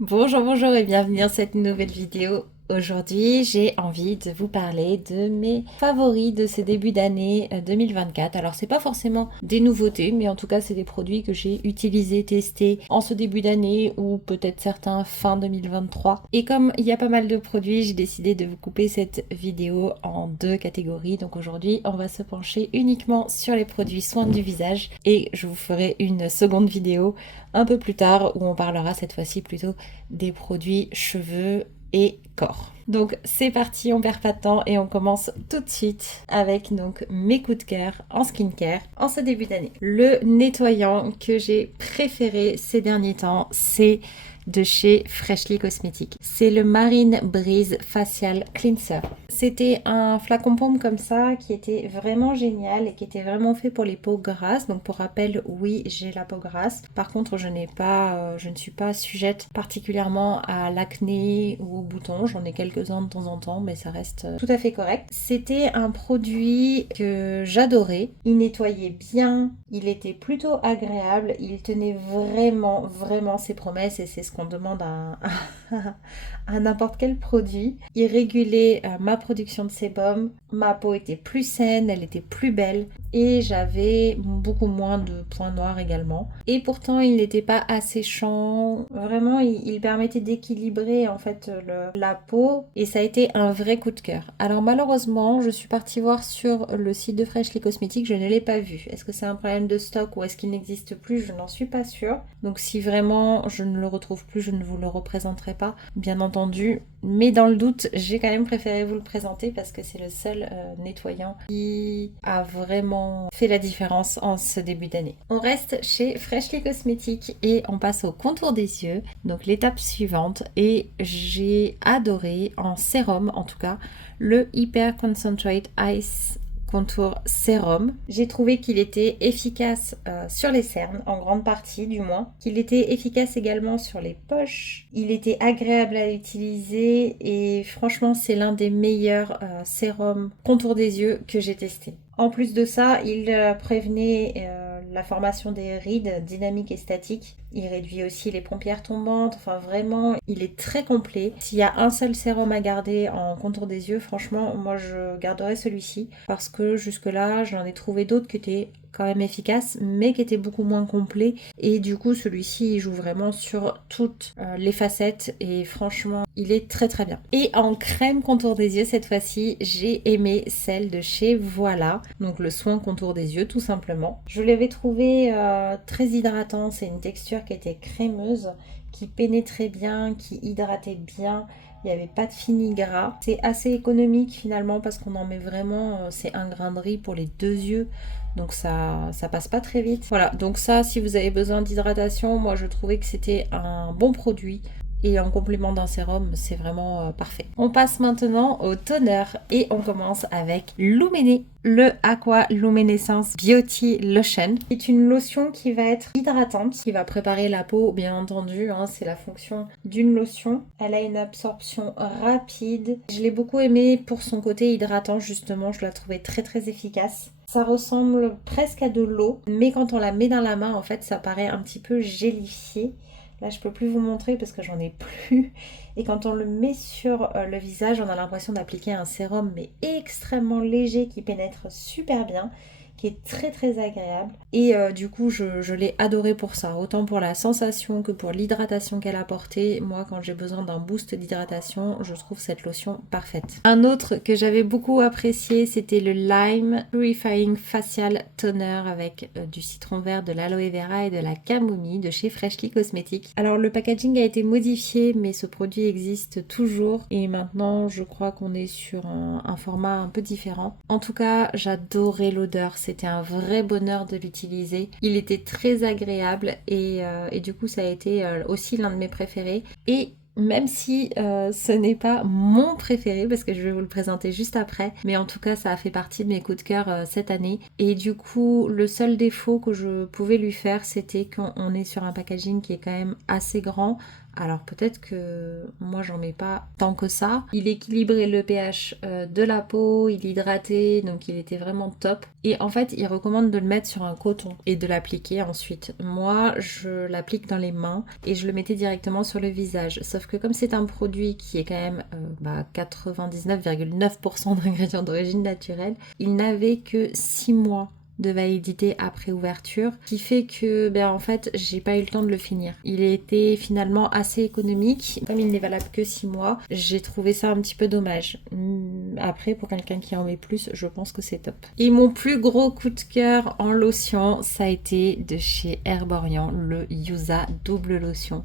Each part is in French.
Bonjour, bonjour et bienvenue dans cette nouvelle vidéo. Aujourd'hui, j'ai envie de vous parler de mes favoris de ce début d'année 2024. Alors, c'est pas forcément des nouveautés, mais en tout cas, c'est des produits que j'ai utilisés, testés en ce début d'année ou peut-être certains fin 2023. Et comme il y a pas mal de produits, j'ai décidé de vous couper cette vidéo en deux catégories. Donc aujourd'hui, on va se pencher uniquement sur les produits soins du visage et je vous ferai une seconde vidéo un peu plus tard où on parlera cette fois-ci plutôt des produits cheveux et corps. Donc c'est parti, on perd pas de temps et on commence tout de suite avec donc mes coups de cœur en skincare en ce début d'année. Le nettoyant que j'ai préféré ces derniers temps, c'est de chez Freshly Cosmetics. C'est le Marine Breeze Facial Cleanser. C'était un flacon pomme comme ça qui était vraiment génial et qui était vraiment fait pour les peaux grasses. Donc pour rappel, oui, j'ai la peau grasse. Par contre, je ne suis pas sujette particulièrement à l'acné ou aux boutons. J'en ai quelques-uns de temps en temps, mais ça reste tout à fait correct. C'était un produit que j'adorais. Il nettoyait bien, il était plutôt agréable, il tenait vraiment ses promesses et c'est ce qu'on demande à n'importe quel produit. Il régulait ma production de sébum, ma peau était plus saine, elle était plus belle et j'avais beaucoup moins de points noirs également. Et pourtant, il n'était pas asséchant. Vraiment, il permettait d'équilibrer en fait la peau et ça a été un vrai coup de cœur. Alors malheureusement, je suis partie voir sur le site de Freshly Cosmetics, je ne l'ai pas vu. Est-ce que c'est un problème de stock ou est-ce qu'il n'existe plus? Je n'en suis pas sûre. Donc si vraiment je ne le retrouve plus, je ne vous le représenterai pas, bien entendu. Mais dans le doute, j'ai quand même préféré vous le présenter parce que c'est le seul nettoyant qui a vraiment fait la différence en ce début d'année. On reste chez Freshly Cosmetics et on passe au contour des yeux. Donc l'étape suivante, et j'ai adoré en sérum en tout cas le Hyper Concentrate Ice Contour Sérum. J'ai trouvé qu'il était efficace sur les cernes, en grande partie du moins. Qu'il était efficace également sur les poches. Il était agréable à utiliser et franchement c'est l'un des meilleurs sérums contour des yeux que j'ai testé. En plus de ça, il prévenait la formation des rides dynamiques et statiques. Il réduit aussi les paupières tombantes. Enfin, vraiment, il est très complet. S'il y a un seul sérum à garder en contour des yeux, franchement, moi, je garderais celui-ci. Parce que jusque-là, j'en ai trouvé d'autres qui étaient quand même efficaces, mais qui étaient beaucoup moins complets. Et du coup, celui-ci, il joue vraiment sur toutes les facettes. Et franchement, il est très bien. Et en crème contour des yeux, cette fois-ci, j'ai aimé celle de chez Voilà. Donc le soin contour des yeux, tout simplement. Je l'avais trouvé très hydratant. C'est une texture qui était crémeuse, qui pénétrait bien, qui hydratait bien. Il n'y avait pas de fini gras. C'est assez économique finalement parce qu'on en met vraiment, c'est un grain de riz pour les deux yeux. Donc ça passe pas très vite. Voilà, donc ça, si vous avez besoin d'hydratation, moi je trouvais que c'était un bon produit. Et en complément d'un sérum, c'est vraiment parfait. On passe maintenant au toner et on commence avec Luméné, le Aqua Luminescence Beauty Lotion. C'est une lotion qui va être hydratante, qui va préparer la peau, bien entendu, hein, c'est la fonction d'une lotion. Elle a une absorption rapide. Je l'ai beaucoup aimée pour son côté hydratant, justement, je la trouvais très efficace. Ça ressemble presque à de l'eau, mais quand on la met dans la main, en fait, ça paraît un petit peu gélifié. Là, je peux plus vous montrer parce que j'en ai plus. Et quand on le met sur le visage, on a l'impression d'appliquer un sérum, mais extrêmement léger qui pénètre super bien, qui est très agréable. Et du coup, je l'ai adoré pour ça. Autant pour la sensation que pour l'hydratation qu'elle apportait. Moi, quand j'ai besoin d'un boost d'hydratation, je trouve cette lotion parfaite. Un autre que j'avais beaucoup apprécié, c'était le Lime Purifying Facial Toner avec du citron vert, de l'aloe vera et de la camomille de chez Freshly Cosmetics. Alors, le packaging a été modifié, mais ce produit existe toujours. Et maintenant, je crois qu'on est sur un format un peu différent. En tout cas, j'adorais l'odeur. C'était un vrai bonheur de l'utiliser. Il était très agréable et du coup ça a été aussi l'un de mes préférés. Et même si ce n'est pas mon préféré, parce que je vais vous le présenter juste après, mais en tout cas ça a fait partie de mes coups de cœur cette année. Et du coup, le seul défaut que je pouvais lui faire, c'était qu'on est sur un packaging qui est quand même assez grand, Alors peut-être que moi j'en mets pas tant que ça. Il équilibrait le pH de la peau, il hydratait, donc il était vraiment top. Et en fait, il recommande de le mettre sur un coton et de l'appliquer ensuite. Moi, je l'applique dans les mains et je le mettais directement sur le visage. Sauf que comme c'est un produit qui est quand même 99,9% d'ingrédients d'origine naturelle, il n'avait que 6 mois de validité après ouverture, qui fait que en fait j'ai pas eu le temps de le finir. Il était finalement assez économique, comme il n'est valable que 6 mois, j'ai trouvé ça un petit peu dommage. Après, pour quelqu'un qui en met plus, je pense que c'est top. Et mon plus gros coup de cœur en lotion, ça a été de chez Herborian, le Yuza double lotion.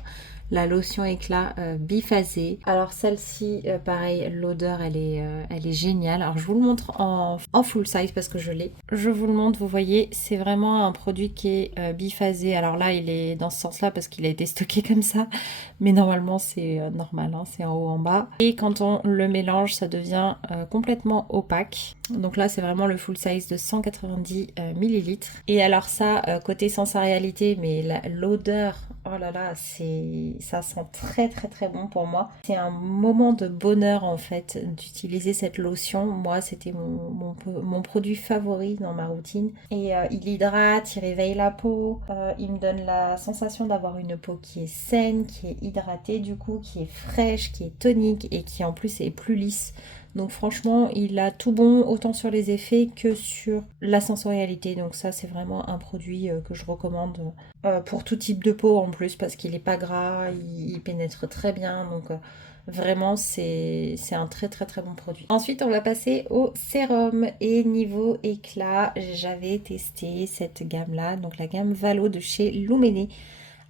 La lotion éclat biphasée. Alors celle-ci, pareil, l'odeur elle est géniale. Alors je vous le montre en full size parce que je l'ai. Je vous le montre, vous voyez, c'est vraiment un produit qui est biphasé. Alors là, il est dans ce sens-là parce qu'il a été stocké comme ça. Mais normalement, c'est normal, hein, c'est en haut, en bas. Et quand on le mélange, ça devient complètement opaque. Donc là, c'est vraiment le full size de 190 millilitres. Et alors ça, côté sensorialité, mais l'odeur, oh là là, ça sent très très très bon pour moi. C'est un moment de bonheur en fait d'utiliser cette lotion. Moi, c'était mon produit favori dans ma routine. Et il hydrate, il réveille la peau, il me donne la sensation d'avoir une peau qui est saine, qui est hydratée du coup, qui est fraîche, qui est tonique et qui en plus est plus lisse. Donc franchement, il a tout bon autant sur les effets que sur la sensorialité. Donc ça, c'est vraiment un produit que je recommande pour tout type de peau en plus parce qu'il n'est pas gras, il pénètre très bien. Donc vraiment, c'est un très très très bon produit. Ensuite, on va passer au sérum. Et niveau éclat, j'avais testé cette gamme-là, donc la gamme Valo de chez Lumene,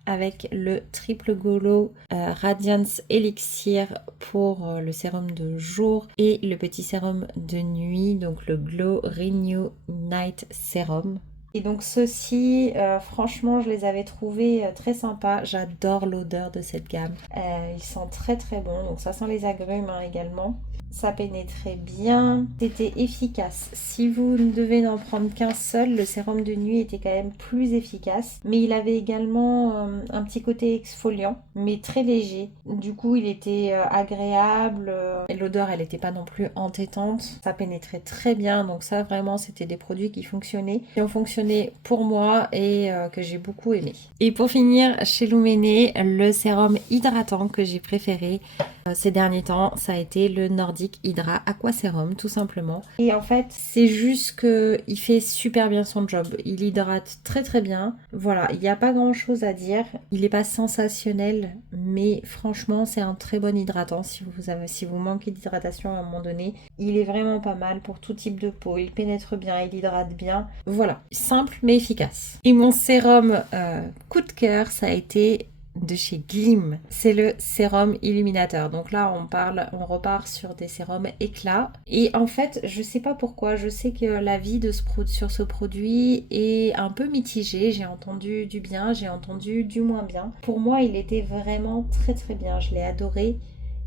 avec le triple Golo Radiance Elixir pour le sérum de jour et le petit sérum de nuit, donc le Glow Renew Night Serum. Et donc ceux-ci, franchement, je les avais trouvés très sympas. J'adore l'odeur de cette gamme. Ils sont très très bons. Donc ça sent les agrumes également. Ça pénétrait bien, c'était efficace. Si vous ne devez n'en prendre qu'un seul, le sérum de nuit était quand même plus efficace. Mais il avait également un petit côté exfoliant, mais très léger. Du coup, il était agréable. Et l'odeur, elle n'était pas non plus entêtante. Ça pénétrait très bien. Donc ça, vraiment, c'était des produits qui fonctionnaient. Qui ont fonctionné pour moi et que j'ai beaucoup aimé. Et pour finir, chez Lumene, le sérum hydratant que j'ai préféré ces derniers temps, ça a été le Nordic Hydra Aqua Serum, tout simplement. Et en fait, c'est juste qu'il fait super bien son job. Il hydrate très très bien. Voilà, il n'y a pas grand chose à dire. Il n'est pas sensationnel, mais franchement, c'est un très bon hydratant si vous manquez d'hydratation à un moment donné. Il est vraiment pas mal pour tout type de peau. Il pénètre bien, il hydrate bien. Voilà, simple mais efficace. Et mon sérum coup de cœur, ça a été de chez Glim. C'est le sérum illuminateur. Donc là, on repart sur des sérums éclats. Et en fait, je sais pas pourquoi, je sais que l'avis sur ce produit est un peu mitigé. J'ai entendu du bien, j'ai entendu du moins bien. Pour moi, il était vraiment très très bien. Je l'ai adoré.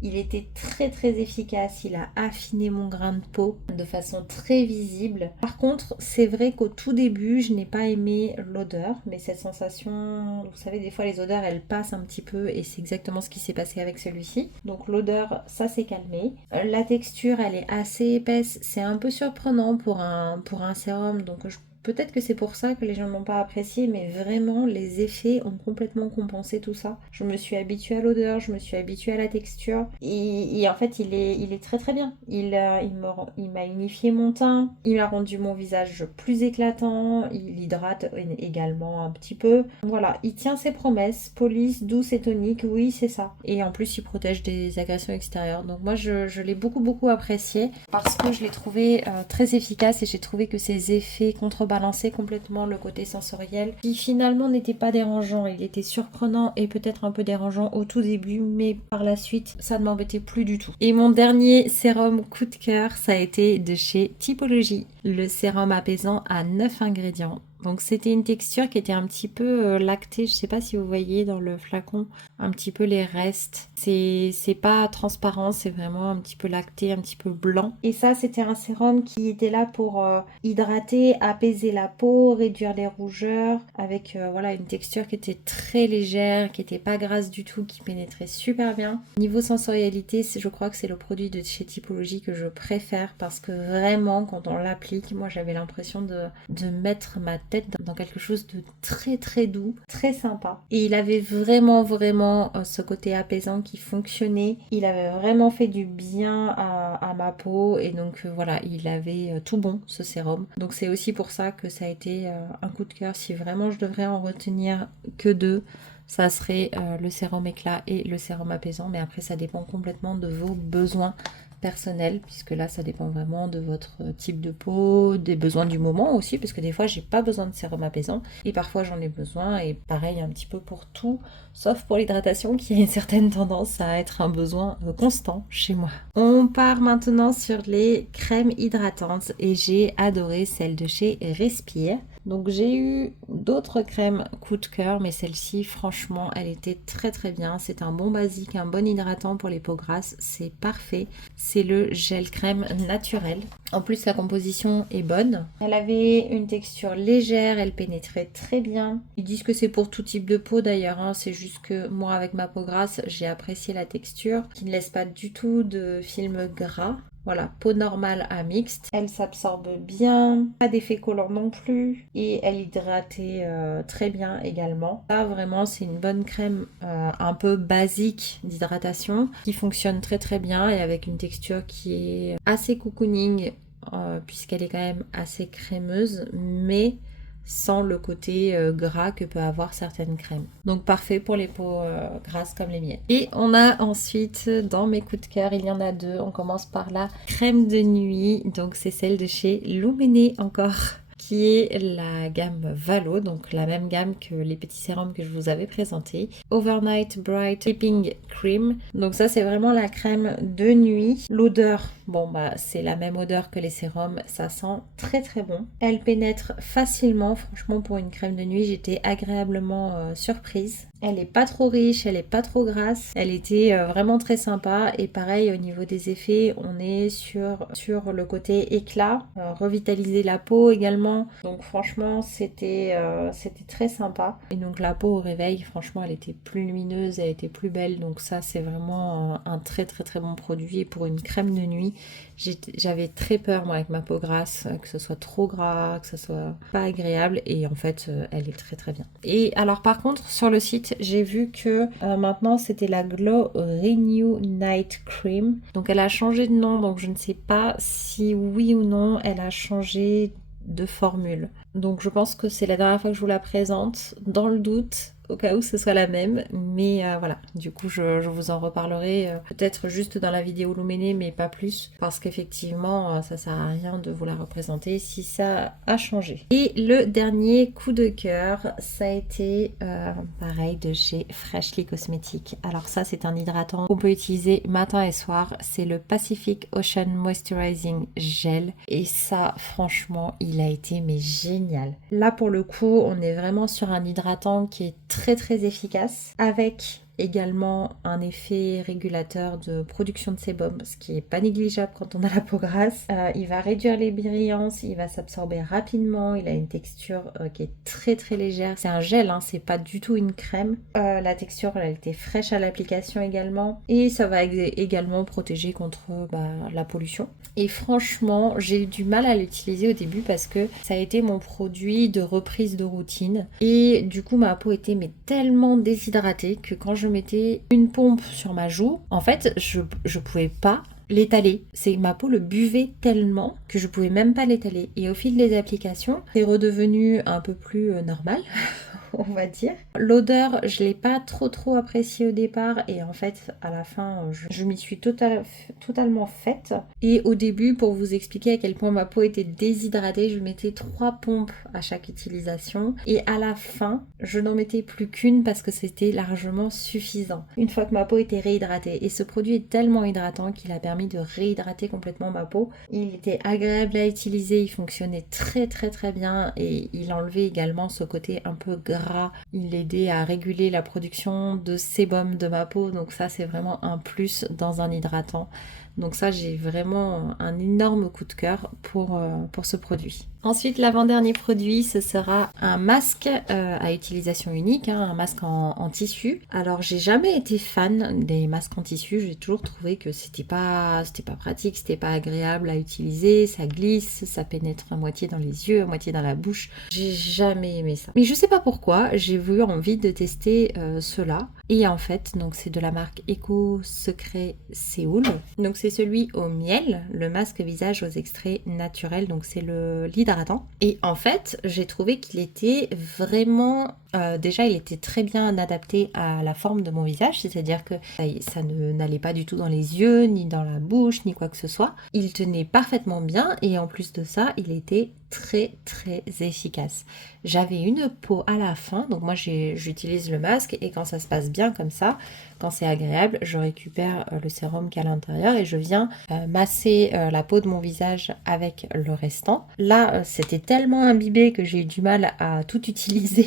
Il était très très efficace, il a affiné mon grain de peau de façon très visible. Par contre, c'est vrai qu'au tout début, je n'ai pas aimé l'odeur, mais cette sensation, vous savez, des fois les odeurs, elles passent un petit peu et c'est exactement ce qui s'est passé avec celui-ci. Donc l'odeur, ça s'est calmé. La texture, elle est assez épaisse, c'est un peu surprenant pour un sérum, donc peut-être que c'est pour ça que les gens ne l'ont pas apprécié, mais vraiment, les effets ont complètement compensé tout ça. Je me suis habituée à l'odeur, je me suis habituée à la texture. Et en fait, il est très très bien. Il m'a unifié mon teint, il a rendu mon visage plus éclatant, il hydrate également un petit peu. Voilà, il tient ses promesses, police, douce et tonique, oui, c'est ça. Et en plus, il protège des agressions extérieures. Donc moi, je l'ai beaucoup beaucoup apprécié parce que je l'ai trouvé très efficace et j'ai trouvé que ses effets contrebalançaient complètement le côté sensoriel qui finalement n'était pas dérangeant. Il était surprenant et peut-être un peu dérangeant au tout début, mais par la suite ça ne m'embêtait plus du tout. Et mon dernier sérum coup de cœur, ça a été de chez Typologie, le sérum apaisant à 9 ingrédients. Donc c'était une texture qui était un petit peu lactée, je sais pas si vous voyez dans le flacon un petit peu les restes. C'est pas transparent, c'est vraiment un petit peu lacté, un petit peu blanc. Et ça c'était un sérum qui était là pour hydrater, apaiser la peau, réduire les rougeurs, avec voilà une texture qui était très légère, qui était pas grasse du tout, qui pénétrait super bien. Niveau sensorialité, je crois que c'est le produit de chez Typologie que je préfère parce que vraiment quand on l'applique, moi j'avais l'impression de mettre ma tête dans quelque chose de très très doux, très sympa. Et il avait vraiment ce côté apaisant qui fonctionnait. Il avait vraiment fait du bien à ma peau et donc voilà, il avait tout bon ce sérum. Donc c'est aussi pour ça que ça a été un coup de cœur. Si vraiment je devrais en retenir que deux, ça serait le sérum éclat et le sérum apaisant. Mais après ça dépend complètement de vos besoins personnel, puisque là ça dépend vraiment de votre type de peau, des besoins du moment aussi, parce que des fois j'ai pas besoin de sérum apaisant et parfois j'en ai besoin, et pareil un petit peu pour tout, sauf pour l'hydratation qui a une certaine tendance à être un besoin constant chez moi. On part maintenant sur les crèmes hydratantes et j'ai adoré celle de chez Respire. Donc j'ai eu d'autres crèmes coup de cœur, mais celle-ci franchement elle était très très bien. C'est un bon basique, un bon hydratant pour les peaux grasses, c'est parfait. C'est le gel crème naturel. En plus la composition est bonne. Elle avait une texture légère, elle pénétrait très bien. Ils disent que c'est pour tout type de peau d'ailleurs, hein. C'est juste que moi avec ma peau grasse j'ai apprécié la texture qui ne laisse pas du tout de film gras. Voilà, peau normale à mixte. Elle s'absorbe bien, pas d'effet collant non plus. Et elle hydratait très bien également. Ça, vraiment, c'est une bonne crème un peu basique d'hydratation qui fonctionne très très bien et avec une texture qui est assez cocooning puisqu'elle est quand même assez crémeuse, mais sans le côté gras que peut avoir certaines crèmes. Donc parfait pour les peaux grasses comme les miennes. Et on a ensuite, dans mes coups de cœur, il y en a deux. On commence par la crème de nuit. Donc c'est celle de chez Luméné encore, qui est la gamme Valo, donc la même gamme que les petits sérums que je vous avais présentés. Overnight Bright Sleeping Cream. Donc ça c'est vraiment la crème de nuit. L'odeur, bon bah c'est la même odeur que les sérums, ça sent très très bon. Elle pénètre facilement, franchement pour une crème de nuit j'étais agréablement surprise. Elle est pas trop riche, elle est pas trop grasse, elle était vraiment très sympa et pareil au niveau des effets on est sur le côté éclat, revitaliser la peau également, donc franchement c'était très sympa. Et donc la peau au réveil franchement elle était plus lumineuse, elle était plus belle, donc ça c'est vraiment un très très très bon produit. Et pour une crème de nuit j'avais très peur moi avec ma peau grasse que ce soit trop gras, que ce soit pas agréable, et en fait elle est très très bien. Et alors par contre sur le site j'ai vu que maintenant c'était la Glow Renew Night Cream, donc elle a changé de nom, donc je ne sais pas si oui ou non elle a changé de formule, donc je pense que c'est la dernière fois que je vous la présente, dans le doute au cas où ce soit la même, mais voilà, du coup je vous en reparlerai peut-être juste dans la vidéo Luméné, mais pas plus, parce qu'effectivement ça sert à rien de vous la représenter si ça a changé. Et le dernier coup de cœur, ça a été pareil de chez Freshly Cosmetics. Alors ça c'est un hydratant qu'on peut utiliser matin et soir, c'est le Pacific Ocean Moisturizing Gel, et ça franchement il a été mais génial. Là pour le coup on est vraiment sur un hydratant qui est très très efficace, avec également un effet régulateur de production de sébum, ce qui est pas négligeable quand on a la peau grasse. Il va réduire les brillances, il va s'absorber rapidement, il a une texture qui est très très légère. C'est un gel, hein, c'est pas du tout une crème. La texture elle était fraîche à l'application également, et ça va également protéger contre la pollution. Et franchement j'ai eu du mal à l'utiliser au début parce que ça a été mon produit de reprise de routine, et du coup ma peau était mais tellement déshydratée que quand je mettais une pompe sur ma joue, en fait je pouvais pas l'étaler. C'est ma peau le buvait tellement que je pouvais même pas l'étaler. Et au fil des applications, c'est redevenu un peu plus normal on va dire. L'odeur, je l'ai pas trop appréciée au départ et en fait à la fin je m'y suis totalement faite. Et au début, pour vous expliquer à quel point ma peau était déshydratée, je mettais 3 pompes à chaque utilisation et à la fin je n'en mettais plus qu'une parce que c'était largement suffisant. Une fois que ma peau était réhydratée, et ce produit est tellement hydratant qu'il a permis de réhydrater complètement ma peau. Il était agréable à utiliser, il fonctionnait très bien et il enlevait également ce côté un peu gras. Il aidait à réguler la production de sébum de ma peau, donc ça c'est vraiment un plus dans un hydratant. Donc ça, j'ai vraiment un énorme coup de cœur pour ce produit. Ensuite, l'avant-dernier produit, ce sera un masque à utilisation unique, un masque en tissu. Alors, j'ai jamais été fan des masques en tissu. J'ai toujours trouvé que c'était pas pratique, c'était pas agréable à utiliser. Ça glisse, ça pénètre à moitié dans les yeux, à moitié dans la bouche. J'ai jamais aimé ça. Mais je sais pas pourquoi, j'ai eu envie de tester cela. Et en fait, donc c'est de la marque Eco Secret Séoul. Donc c'est celui au miel, le masque visage aux extraits naturels. Donc c'est l'hydratant. Et en fait, j'ai trouvé qu'il était vraiment... déjà, il était très bien adapté à la forme de mon visage, c'est-à-dire que ça n'allait pas du tout dans les yeux, ni dans la bouche, ni quoi que ce soit. Il tenait parfaitement bien et en plus de ça, il était très efficace. J'avais une peau à la fin, donc moi j'utilise le masque et quand ça se passe bien comme ça, quand c'est agréable, je récupère le sérum qu'il y a à l'intérieur et je viens masser la peau de mon visage avec le restant. Là, c'était tellement imbibé que j'ai eu du mal à tout utiliser.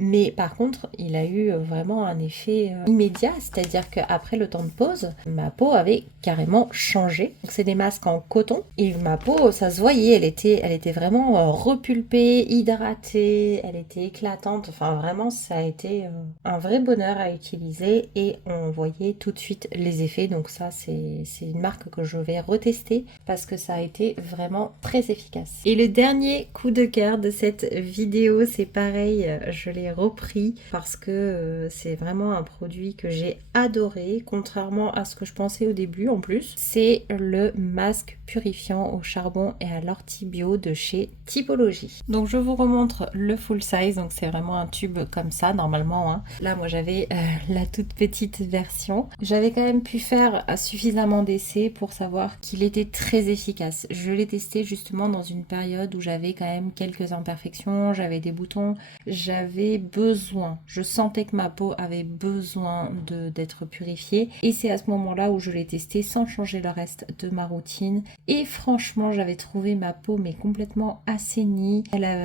Mais par contre, il a eu vraiment un effet immédiat, c'est-à-dire qu'après le temps de pause, ma peau avait carrément changé. Donc c'est des masques en coton et ma peau, ça se voyait, elle était vraiment repulpée, hydratée, elle était éclatante. Enfin vraiment, ça a été un vrai bonheur à utiliser et on voyait tout de suite les effets. Donc ça, c'est une marque que je vais retester parce que ça a été vraiment très efficace. Et le dernier coup de cœur de cette vidéo, c'est pareil, je l'ai repris parce que c'est vraiment un produit que j'ai adoré, contrairement à ce que je pensais au début en plus. C'est le masque purifiant au charbon et à l'ortie bio de chez Typologie. Donc je vous remontre le full size, donc c'est vraiment un tube comme ça normalement, hein. Là moi j'avais la toute petite version. J'avais quand même pu faire suffisamment d'essais pour savoir qu'il était très efficace. Je l'ai testé justement dans une période où j'avais quand même quelques imperfections, j'avais des boutons, j'avais besoin, je sentais que ma peau avait besoin d'être purifiée et c'est à ce moment-là où je l'ai testé sans changer le reste de ma routine et franchement j'avais trouvé ma peau mais complètement assainie,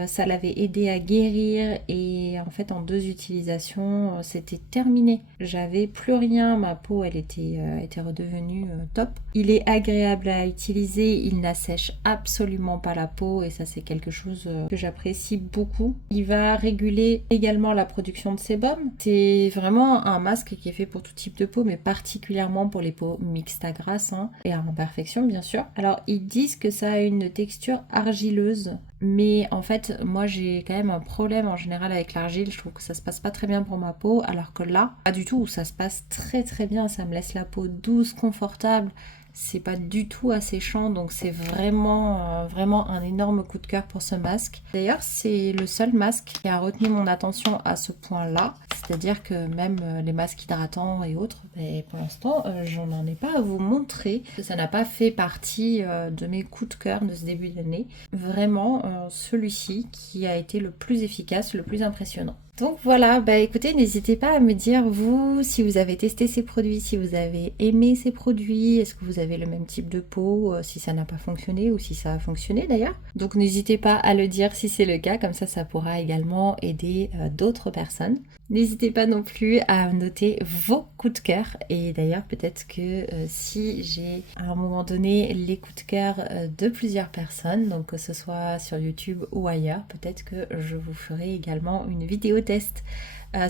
ça l'avait aidé à guérir et en fait en 2 utilisations c'était terminé, j'avais plus rien, ma peau elle était redevenue top. Il est agréable à utiliser, il n'assèche absolument pas la peau et ça c'est quelque chose que j'apprécie beaucoup. Il va réguler également la production de sébum. C'est vraiment un masque qui est fait pour tout type de peau, mais particulièrement pour les peaux mixtes à grasses et à imperfection bien sûr. Alors ils disent que ça a une texture argileuse, mais en fait moi j'ai quand même un problème en général avec l'argile, je trouve que ça se passe pas très bien pour ma peau, alors que là, pas du tout, ça se passe très bien, ça me laisse la peau douce, confortable. C'est pas du tout asséchant, donc c'est vraiment un énorme coup de cœur pour ce masque. D'ailleurs, c'est le seul masque qui a retenu mon attention à ce point-là. C'est-à-dire que même les masques hydratants et autres, mais pour l'instant, j'en ai pas à vous montrer. Ça n'a pas fait partie de mes coups de cœur de ce début d'année. Vraiment, celui-ci qui a été le plus efficace, le plus impressionnant. Donc voilà, écoutez, n'hésitez pas à me dire vous si vous avez testé ces produits, si vous avez aimé ces produits, est-ce que vous avez le même type de peau, si ça n'a pas fonctionné ou si ça a fonctionné d'ailleurs. Donc n'hésitez pas à le dire si c'est le cas, comme ça pourra également aider d'autres personnes. N'hésitez pas non plus à noter vos coups de cœur et d'ailleurs peut-être que si j'ai à un moment donné les coups de cœur de plusieurs personnes, donc que ce soit sur YouTube ou ailleurs, peut-être que je vous ferai également une vidéo test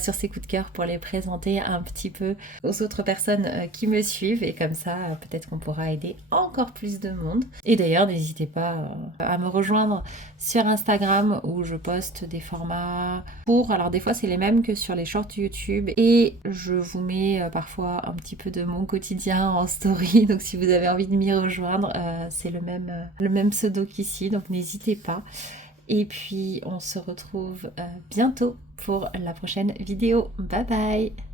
sur ces coups de cœur pour les présenter un petit peu aux autres personnes qui me suivent et comme ça peut-être qu'on pourra aider encore plus de monde. Et d'ailleurs n'hésitez pas à me rejoindre sur Instagram où je poste des formats courts, alors des fois c'est les mêmes que sur les shorts YouTube et je vous mets parfois un petit peu de mon quotidien en story, donc si vous avez envie de m'y rejoindre c'est le même pseudo qu'ici, donc n'hésitez pas. Et puis on se retrouve bientôt pour la prochaine vidéo. Bye bye!